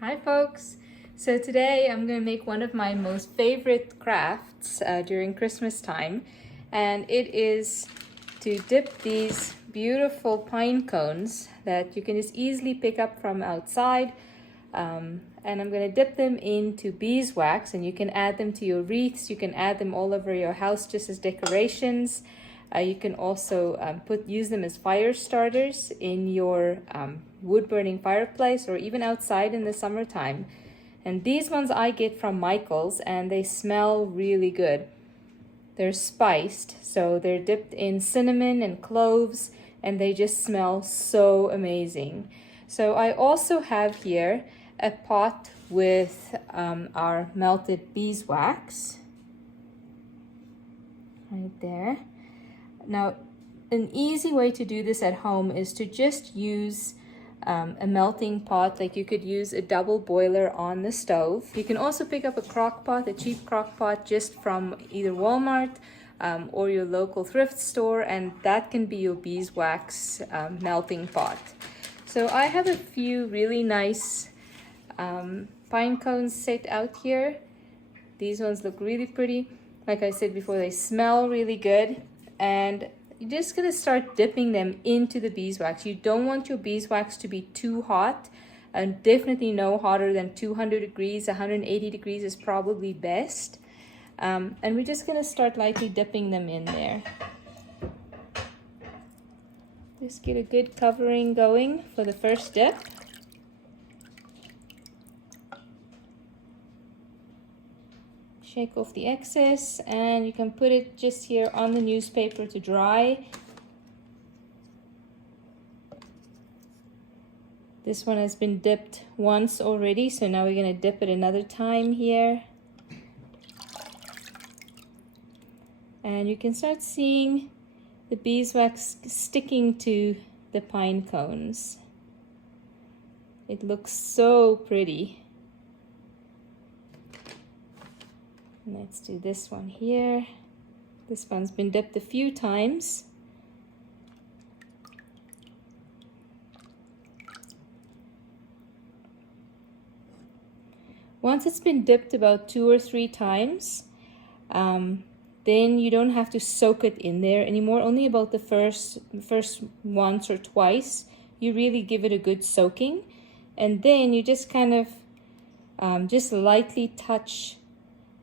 Hi folks! So today I'm going to make one of my most favorite crafts during Christmas time, and it is to dip these beautiful pine cones that you can just easily pick up from outside, and I'm going to dip them into beeswax, and you can add them to your wreaths, you can add them all over your house just as decorations. You can also use them as fire starters in your wood-burning fireplace or even outside in the summertime. And these ones I get from Michael's, and they smell really good. They're spiced, so they're dipped in cinnamon and cloves, and they just smell so amazing. So I also have here a pot with our melted beeswax right there. Now, an easy way to do this at home is to just use a melting pot. Like you could use a double boiler on the stove. You can also pick up a crock pot, a cheap crock pot, just from either Walmart or your local thrift store, and that can be your beeswax melting pot. So I have a few really nice pine cones set out here. These ones look really pretty. Like I said before, they smell really good. And you're just going to start dipping them into the beeswax. You don't want your beeswax to be too hot, and definitely no hotter than 200 degrees. 180 degrees is probably best. And we're just going to start lightly dipping them in there. Just get a good covering going for the first dip. Shake off the excess, and you can put it just here on the newspaper to dry. This one has been dipped once already, so now we're going to dip it another time here. And you can start seeing the beeswax sticking to the pine cones. It looks so pretty. Let's do this one here. This one's been dipped a few times. Once it's been dipped about 2 or 3 times, then you don't have to soak it in there anymore. Only about the first once or twice, you really give it a good soaking. And then you just kind of just lightly touch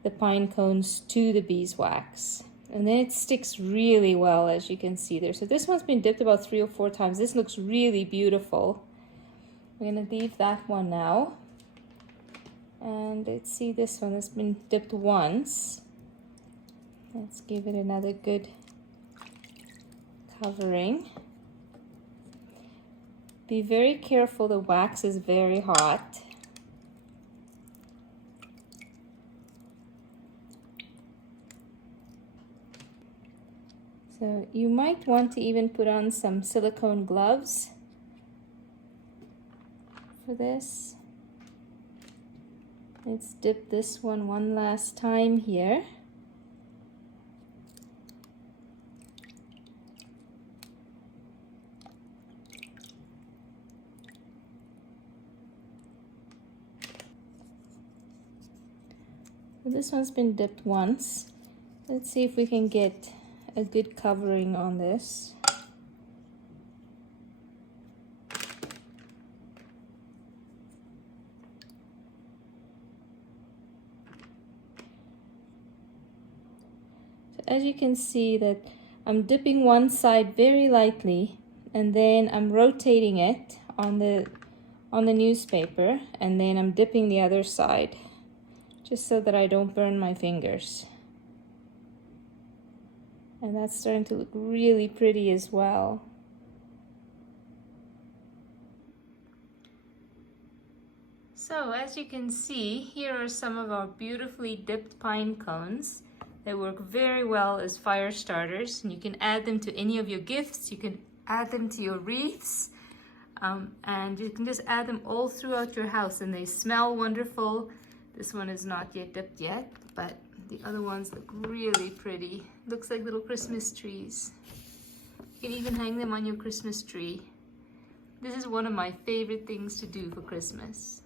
the pine cones to the beeswax, and then it sticks really well, as you can see there. So this one's been dipped about 3 or 4 times. This looks really beautiful. We're gonna leave that one now, and let's see, this one has been dipped once. Let's give it another good covering. Be very careful, the wax is very hot. So you might want to even put on some silicone gloves for this. Let's dip this one last time here. Well, this one's been dipped once. Let's see if we can get a good covering on this. So as you can see that I'm dipping one side very lightly, and then I'm rotating it on the newspaper, and then I'm dipping the other side just so that I don't burn my fingers. And that's starting to look really pretty as well. So as you can see, here are some of our beautifully dipped pine cones. They work very well as fire starters, and you can add them to any of your gifts. You can add them to your wreaths, and you can just add them all throughout your house, and they smell wonderful. This one is not yet dipped yet, but the other ones look really pretty. Looks like little Christmas trees. You can even hang them on your Christmas tree. This is one of my favorite things to do for Christmas.